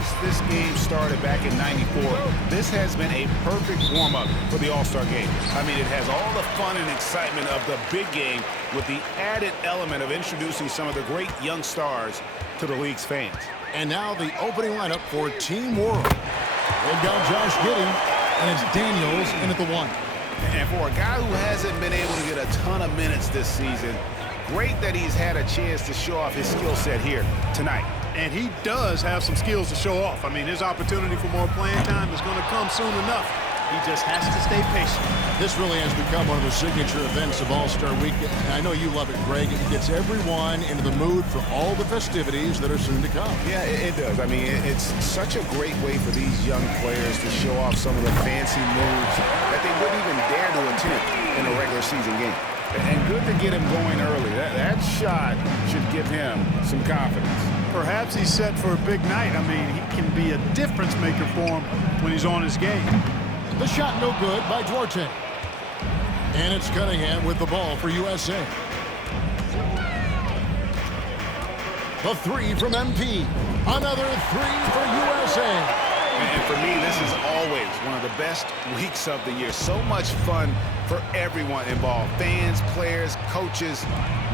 since this game started back in '94, this has been a perfect warm-up for the All-Star game. I mean, it has all the fun and excitement of the big game with the added element of introducing some of the great young stars to the league's fans. And now the opening lineup for Team World. They've got Josh Giddey, and it's Daniels in at the 1. And for a guy who hasn't been able to get a ton of minutes this season, great that he's had a chance to show off his skill set here tonight. And he does have some skills to show off. I mean, his opportunity for more playing time is going to come soon enough. He just has to stay patient. This really has become one of the signature events of All-Star Week. And I know you love it, Greg. It gets everyone into the mood for all the festivities that are soon to come. Yeah, it does. I mean, it's such a great way for these young players to show off some of the fancy moves that they wouldn't even dare to attempt in a regular season game. And good to get him going early. That shot should give him some confidence. Perhaps he's set for a big night. I mean, he can be a difference maker for him when he's on his game. The shot no good by Duarte. And it's Cunningham with the ball for USA. The 3 from MP. Another 3 for USA. And for me, this is always one of the best weeks of the year. So much fun for everyone involved. Fans, players, coaches.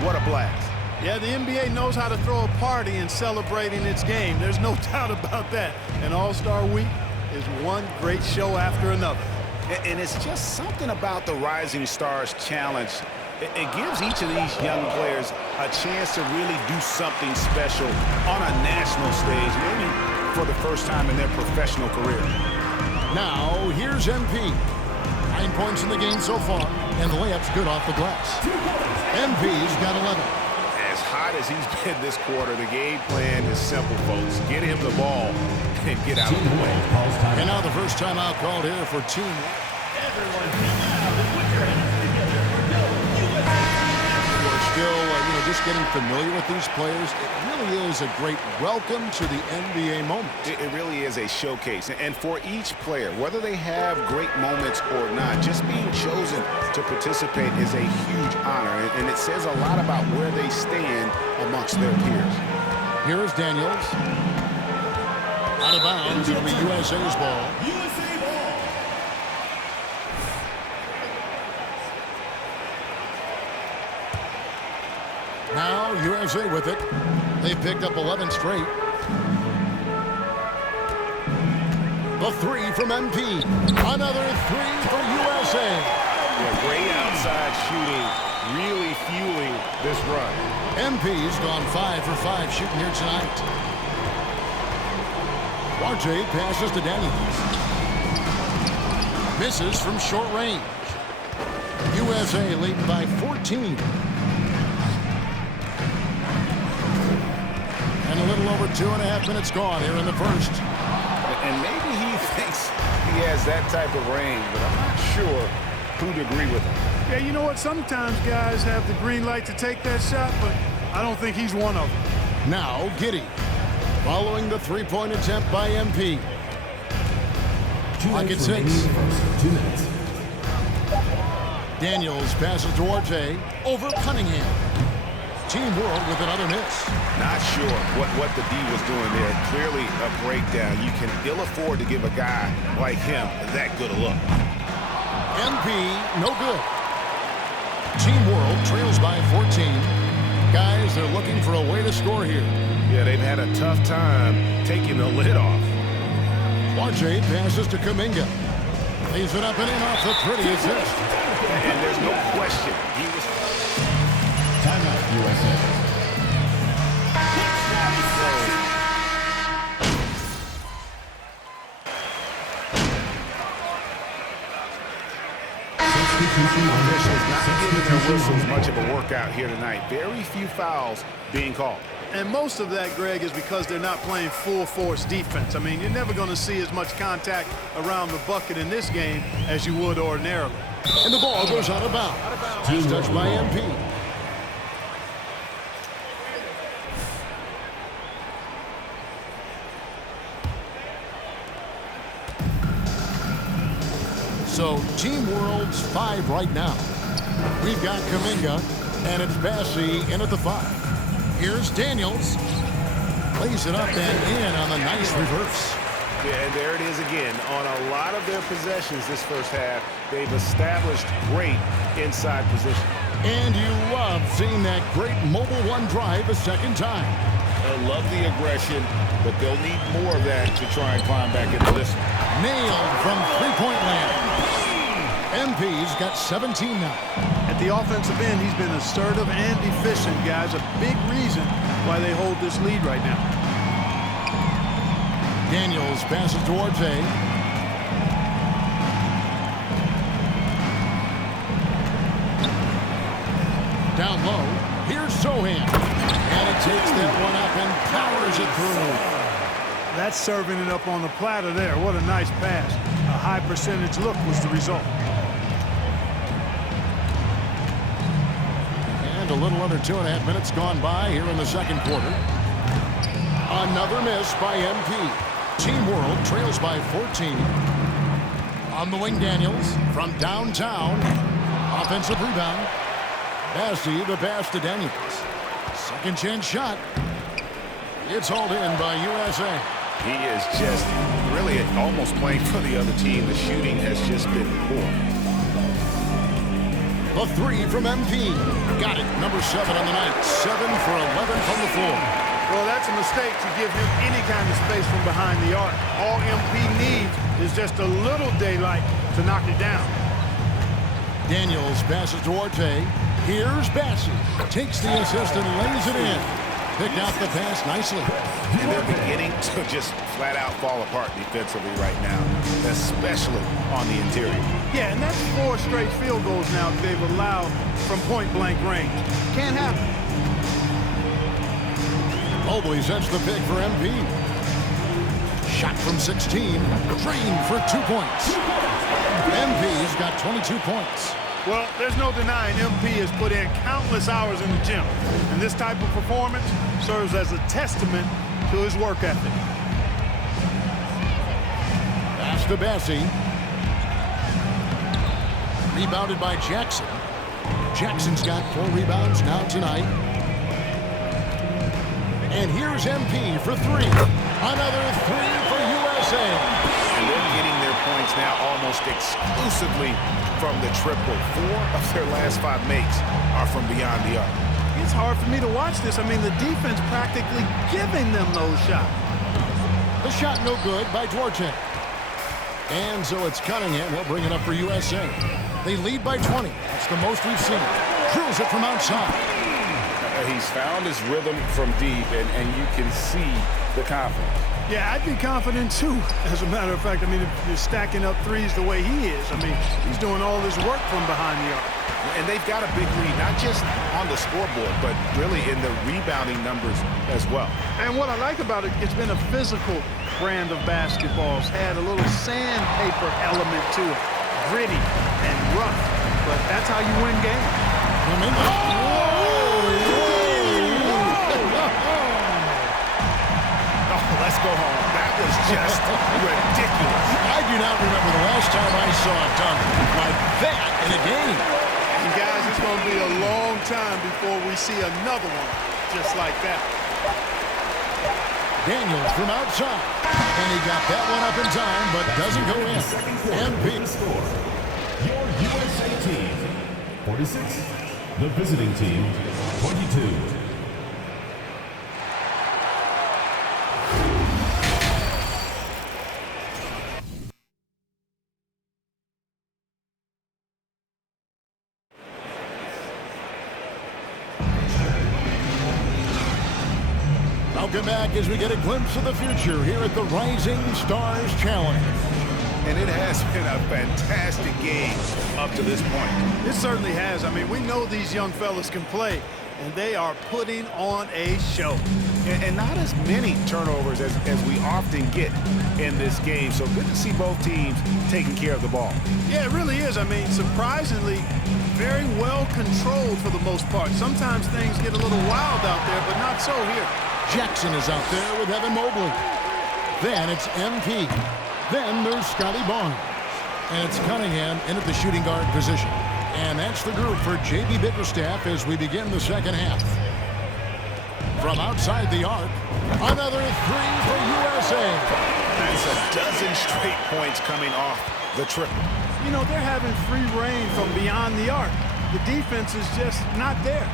What a blast. Yeah, the NBA knows how to throw a party in celebrating its game. There's no doubt about that. And All-Star Week is one great show after another. And it's just something about the Rising Stars Challenge. It gives each of these young players a chance to really do something special on a national stage, maybe for the first time in their professional career. Now, here's MP. 9 points in the game so far, and the layup's good off the glass. MP's got 11. As hot as he's been this quarter, the game plan is simple, folks. Get him the ball and get out of the way. And now the first timeout called here for Team. We're still, just getting familiar with these players. It really is a great welcome to the NBA moment. It really is a showcase. And for each player, whether they have great moments or not, just being chosen to participate is a huge honor. And it says a lot about where they stand amongst their peers. Here is Daniels. Out of bounds, it'll be USA's ball. Now USA with it. They've picked up 11 straight. The 3 from MP. Another 3 for USA. Yeah, great outside shooting, really fueling this run. MP's gone 5 for 5 shooting here tonight. Duarte passes to Daniels. Misses from short range. USA leading by 14. And a little over 2.5 minutes gone here in the first. And maybe he thinks he has that type of range, but I'm not sure who'd agree with him. Yeah, you know what? Sometimes guys have the green light to take that shot, but I don't think he's one of them. Now Giddey. Following the 3-point attempt by MP. Clock at 6. 2 minutes. Daniels passes Duarte over Cunningham. Team World with another miss. Not sure what the D was doing there. Clearly a breakdown. You can ill afford to give a guy like him that good a look. MP, no good. Team World trails by 14. Guys, they're looking for a way to score here. Yeah, they've had a tough time taking the lid off. Duarte passes to Kuminga. Leaves it up and in off the pretty assist. And there's no question he was... Timeout, USA. Officials not giving their whistles much of a workout here tonight. Very few fouls being called. And most of that, Greg, is because they're not playing full-force defense. I mean, you're never going to see as much contact around the bucket in this game as you would ordinarily. And the ball goes out of bounds. He's touched by MP. So Team World's 5 right now. We've got Kuminga, and it's Bassey in at the 5. Here's Daniels. Lays it up and in on the nice reverse. Yeah, and there it is again. On a lot of their possessions this first half, they've established great inside position. And you love seeing that great mobile one drive a second time. I love the aggression, but they'll need more of that to try and climb back into this one. Nailed from three-point land. MP's got 17 now. At the offensive end, he's been assertive and efficient, guys. A big reason why they hold this lead right now. Daniels passes to Orte. Down low. Here's Sohan. And he takes that one up and powers it through. That's serving it up on the platter there. What a nice pass. A high percentage look was the result. And a little under 2.5 minutes gone by here in the second quarter. Another miss by MP. Team World trails by 14. On the wing, Daniels from downtown. Offensive rebound. Bassey, the pass to Daniels. Second chance shot. It's hauled in by USA. He is just really almost playing for the other team. The shooting has just been poor. The three from MP. Got it. Number 7 on the night. 7 for 11 from the floor. Well, that's a mistake to give him any kind of space from behind the arc. All MP needs is just a little daylight to knock it down. Daniels passes to Orte. Here's Bassey. Takes the assist and lays it in. Picked out the pass nicely. And they're beginning to just flat out fall apart defensively right now, especially on the interior. Yeah, and that's 4 straight field goals now that they've allowed from point-blank range. Can't happen. Mobley sets the pick for MP. Shot from 16. Drained for 2 points. MP's got 22 points. Well, there's no denying MP has put in countless hours in the gym. And this type of performance serves as a testament to his work ethic. Pass to Bassey. Rebounded by Jackson. Jackson's got 4 rebounds now tonight. And here's MP for 3. Another 3 for USA. And they're getting their points now almost exclusively from the triple. 4 of their last 5 makes are from beyond the arc. It's hard for me to watch this. I mean, the defense practically giving them those shots. The shot no good by Duarte. And so it's Cunningham. He'll bring it up for USA. They lead by 20. That's the most we've seen. Drills it from outside. He's found his rhythm from deep, and you can see the confidence. Yeah, I'd be confident too, as a matter of fact. I mean, if you're stacking up threes the way he is, I mean, he's doing all this work from behind the arc. And they've got a big lead, not just on the scoreboard, but really in the rebounding numbers as well. And what I like about it, it's been a physical brand of basketball. It's had a little sandpaper element to it, gritty and rough, but that's how you win games. Let's go home. That was just ridiculous. I do not remember the last time I saw a dunk like that in a game. And guys, it's going to be a long time before we see another one just like that. Daniels from outside. And he got that one up in time, but doesn't go in. MP. Score. Your USA team, 46. The visiting team, 22. Welcome back as we get a glimpse of the future here at the Rising Stars Challenge. And it has been a fantastic game up to this point. It certainly has. I mean, we know these young fellas can play, and they are putting on a show. And not as many turnovers as we often get in this game. So good to see both teams taking care of the ball. Yeah, it really is. I mean, surprisingly, very well controlled for the most part. Sometimes things get a little wild out there, but not so here. Jackson is out there with Evan Mobley. Then it's MP. Then there's Scotty Barnes. And it's Cunningham in at the shooting guard position. And that's the group for J.B. Bickerstaff as we begin the second half. From outside the arc, Another three for USA. That's a dozen straight points coming off the triple. You know, they're having free reign from beyond the arc. The defense is just not there.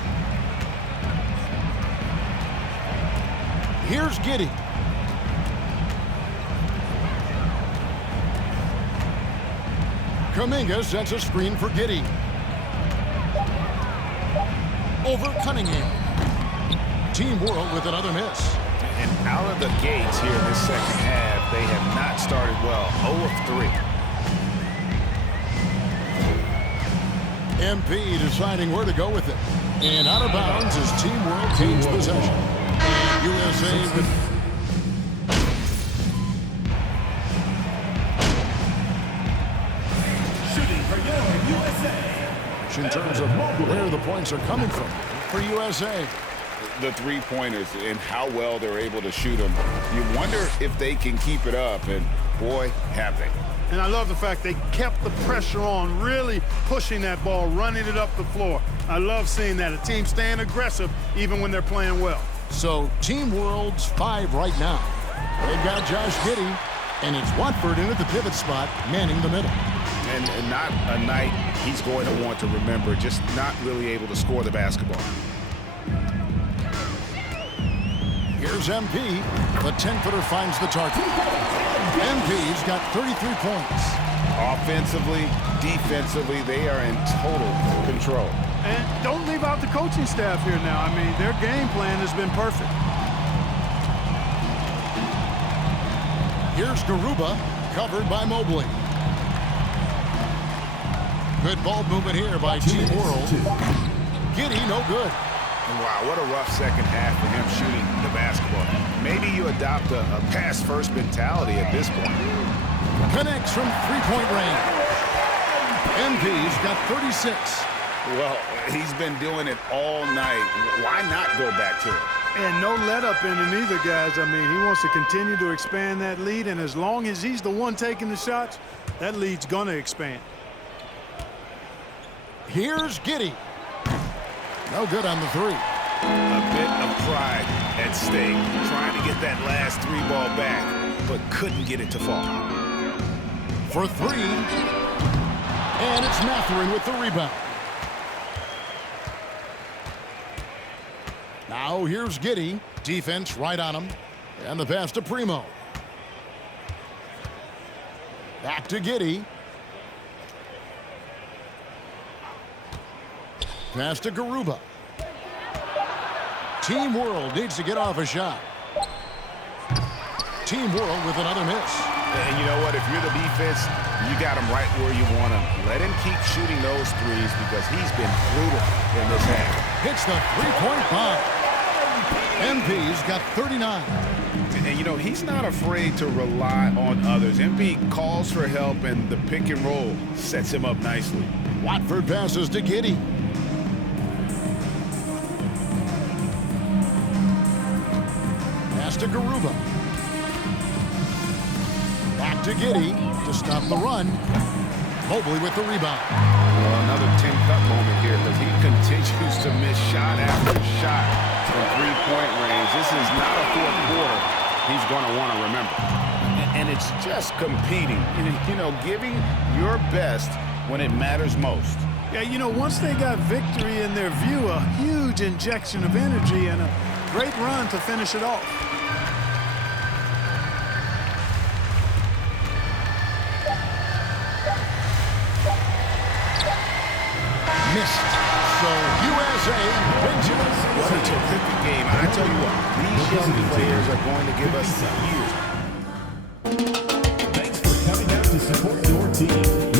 Here's Giddey. Kuminga sets a screen for Giddey. Over Cunningham. Team World with another miss. And out of the gates here in this second half, they have not started well. 0 of 3. MP deciding where to go with it. And out of bounds as Team World gains possession. And USA with... Shooting for your USA. in terms of where the points are coming from for USA. The three-pointers and how well they're able to shoot them. You wonder if they can keep it up, and boy, have they. And I love the fact they kept the pressure on, really pushing that ball, running it up the floor. I love seeing that, a team staying aggressive even when they're playing well. So Team World's 5 right now. They've got Josh Giddey, and it's Watford in at the pivot spot, manning the middle. And not a night he's going to want to remember, just not really able to score the basketball. Here's MP. The 10-footer finds the target. MP's got 33 points. Offensively, defensively, they are in total control. And don't leave out the coaching staff here now. I mean, their game plan has been perfect. Here's Garuba, covered by Mobley. Good ball movement here by Team World. Giddey, no good. Wow, what a rough second half for him shooting the basketball. Maybe you adopt a pass-first mentality at this point. Connects from three-point range. MP's got 36. Well, he's been doing it all night. Why not go back to it? And no let-up in it either, guys. I mean, he wants to continue to expand that lead, and as long as he's the one taking the shots, that lead's going to expand. Here's Giddey. No good on the three. A bit of pride at stake, trying to get that last three ball back, but couldn't get it to fall. For three. And it's Mathurin with the rebound. Now here's Giddey. Defense right on him. And the pass to Primo. Back to Giddey. Pass to Garuba. Team World needs to get off a shot. Team World with another miss. And you know what? If you're the defense, you got him right where you want him. Let him keep shooting those threes because he's been brutal in this half. Hits the three-point bomb. MP's got 39. And, you know, he's not afraid to rely on others. MP calls for help, and the pick and roll sets him up nicely. Watford passes to Giddey. Pass to Garuba. Back to Giddey to stop the run. Mobley with the rebound. Well, another Tim Cup moment here because he continues to miss shot after shot from three-point range. This is not a fourth quarter he's going to want to remember. And it's just competing, you know, giving your best when it matters most. Yeah, you know, once they got victory in their view, a huge injection of energy and a great run to finish it off. Missed. So USA wins it. What a terrific game. I tell you what, these young players are going to give us years. Thanks for coming out to support your team.